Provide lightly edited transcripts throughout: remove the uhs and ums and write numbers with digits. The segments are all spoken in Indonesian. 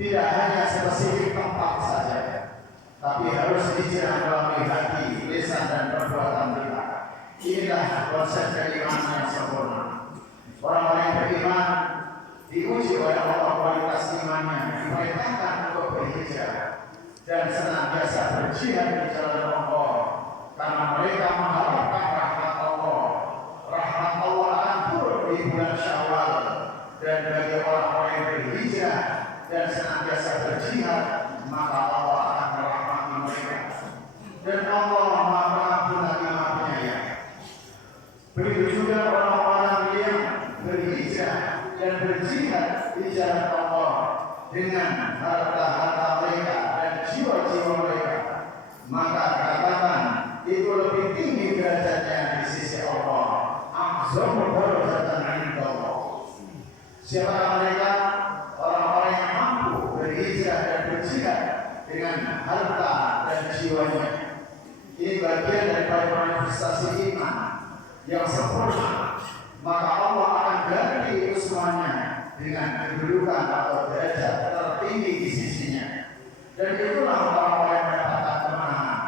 Tidak hanya spesifik tempat saja, tapi harus hijrah melalui hati konsep keimanan yang sempurna. Orang-orang yang beriman diuji oleh Allah kualitas imannya, diperintahkan untuk berhijrah dan senantiasa berjihad di jalan Allah karena mereka mengharapkan rahmat Allah. Rahmat Allah akan turun di bulan Syawal, dan bagi orang-orang yang berhijrah dan senantiasa berjihad, maka Allah akan merahmati mereka. Dan Allah Maha Pengampun lagi Maha Penyayang. Begitu juga orang-orang yang berhijrah dan berjihad di jalan Allah dengan harta-harta mereka dan jiwa-jiwa mereka, maka katakan itu lebih tinggi derajatnya di sisi Allah. A'zamu darajatan 'inda Allah. Siapa mereka? Orang-orang yang mampu berhijrah dan berjihad dengan harta dan jiwanya. Ini bagian daripada manifestasi iman yang sempurna. Maka Allah akan ganti itu semuanya dengan kedudukan atau derajat tertinggi di sisinya. Dan itulah orang-orang yang mendapatkan kemenangan.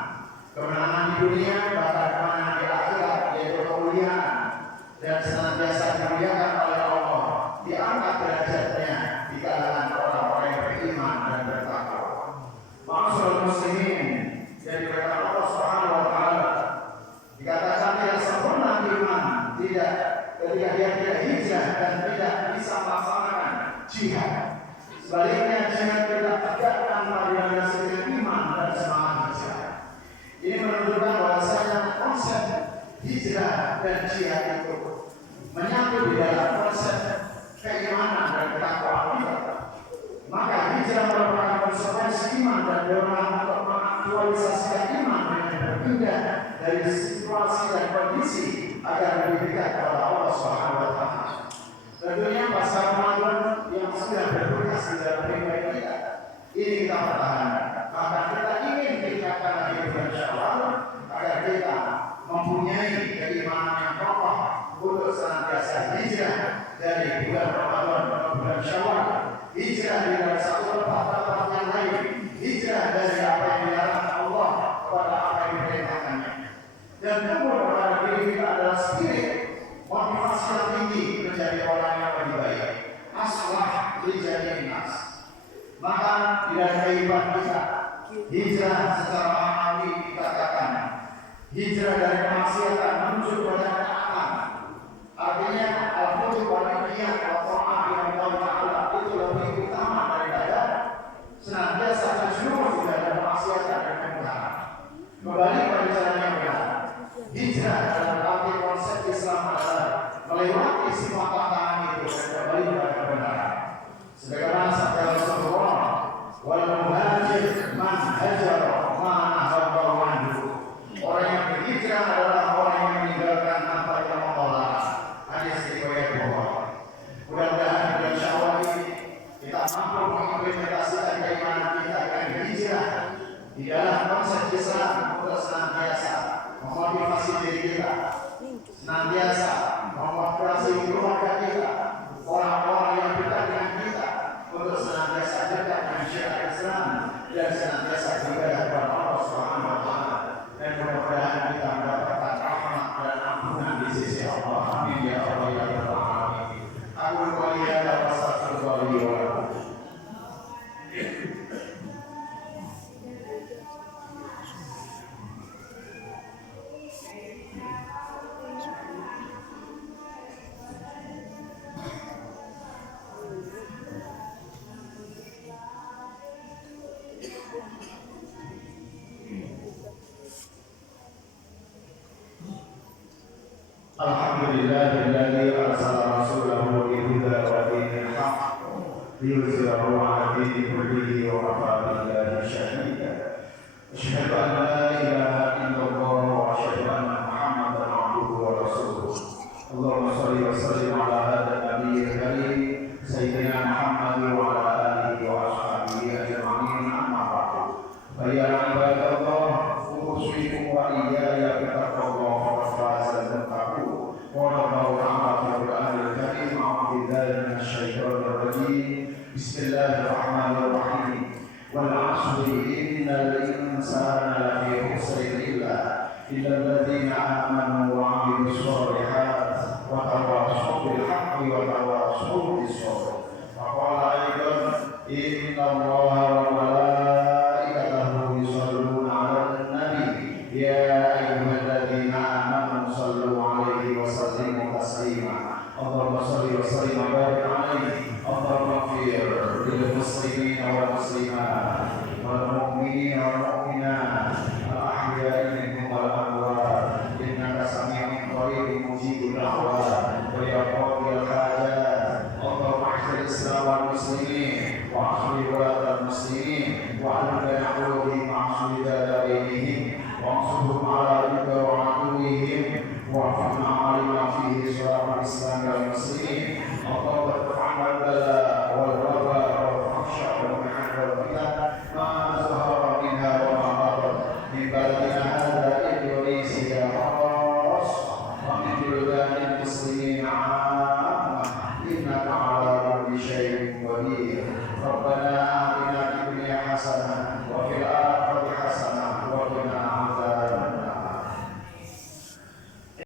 Kemenangan di dunia, bahkan kemenangan di akhirat, yaitu kemuliaan. Dan senantiasa dimuliakan oleh Allah, diangkat derajatnya di kalangan orang-orang yang beriman dan bertakwa. Ma'asyiral muslimin, jadi kata Allah Subhanahu wa taala, dikatakan tidak sempurna iman tidak ketika dia tidak hijrah dan tidak bisa melaksanakan jihad. Sebaliknya jihad tidak tegakkan pada dasar iman dan semangat hijrah. Ini menunjukkan bahwasanya konsep hijrah dan jihad itu menyatu di dalam konsep keimanan dan ketakwaan kita. Maka hijrah merupakan konsekuensi iman dan dorongan untuk mengaktualisasikan iman dengan berpindah dari situasi dan kondisi agar lebih dekat kepada Allah Subhanahu wa taala. Tentunya pasal Ramadan yang sudah bertugas di dalam pribadi kita, ini kita pertahankan. Maka kita ingin tingkatkan lagi bulan Syawal agar kita mempunyai keimanan yang kokoh untuk senantiasa hijrah dari bulan Ramadan ke bulan Syawal. Hijrah dari satu tempat yang lain, hijrah dari apa yang dilarang Allah kepada apa yang diperintahkannya. Dan tumbuh kepada diri kita adalah spirit motivasi yang tinggi menjadi orang yang lebih baik. Aslah lijani nas. Maka di dalam kehidupan kita, hijrah secara manawi dikatakan hijrah dari kemaksiatan menuju kepada ketaatan. Artinya al-qudub wal-niyat wa ta'ah yang Allah Ta'ala itu lebih utama daripada senantiasa terjerumus di dalam kemaksiatan dan kemungkaran. Kembali pada jalan yang benar. Hijrah dalam arti konsep Islam adalah melewati semua tantangan itu dan kembali pada kebenaran. Sebagaimana sabda Rasulullah, wal muhajir man hajara ma nahallahu anhu. Orang yang berhijrah adalah orang yang meninggalkan apa yang Allah larang. Hadis riwayat Bukhari. Mudah-mudahan bulan Syawal ini kita mampu mengimplementasikan keimanan kita dengan hijrah di dalam konsep Islam untuk senantiasa memotivasi diri kita, senantiasa memotivasi keluarga kita, orang-orang yang dekat dengan kita untuk senantiasa dekat dengan syariat Islam dan senantiasa beribadah kepada Allah Subhanahu wa taala. Dan mudah-mudahan kita mendapatkan rahmat dan ampunan di sisi Allah. Amin ya Allah ya Rabbal alamin. Aku berwaliya dan wassalamualaikum warahmatullahi wabarakatuh. Alhamdulillahilladzi arsala rasulahu bil huda wa dinil haqq liyuzhirahu 'ala dini kullihi wa kafaa billahi shahida. Asyhadu an la ilaha illallah wa asyhadu anna Muhammadan 'abduhu wa rasuluh. Allahumma shalli wa sallim 'ala hadzal nabiyyil karim sayyidina Muhammad wa 'ala alihi wa ashabihi ajma'in. Amma ba'du. Fa ya ibadallah, usikum wa iyaya bi taqwallah wa fazal muttaqun. Wallahu ta'ala fil Qur'anil Karim. A'udzu billahi minasyaitonir rajim. Bismillahirrahmanirrahim. Wal 'asri innal insana lafi khusrin illa إلا الذين آمنوا وعملوا الصالحات وتواصوا بالحق وتواصوا بالصبر. وقال أيضا إن الله وملائكته يصلون على النبي يا أيها الذين آمنوا صلوا عليه وسلموا تسليما. اللهم صل وسلم وبارك عليه. اللهم اغفر للمسلمين والمسلمات والمؤمنين والمؤمنات الأحياء منهم والأموات إنك سميع قريب مجيب الدعوات ويا قاضي الحاجات. اللهم احفظ الإسلام والمسلمين وأخرج ولاة المسلمين وعلم بين قلوبهم مع شداد بينهم وانصرهم على رضا وعدوهم وارفعنا علينا فيه صلاح الإسلام والمسلمين. اللهم ارفع عنا البلاء والوباء والفحش والمحن والفتن ما ظهر منها وما بطن من بلدنا هذا إندونيسيا خاصة ومن بلدان المسلمين عامة إنك على كل شيء قدير. ربنا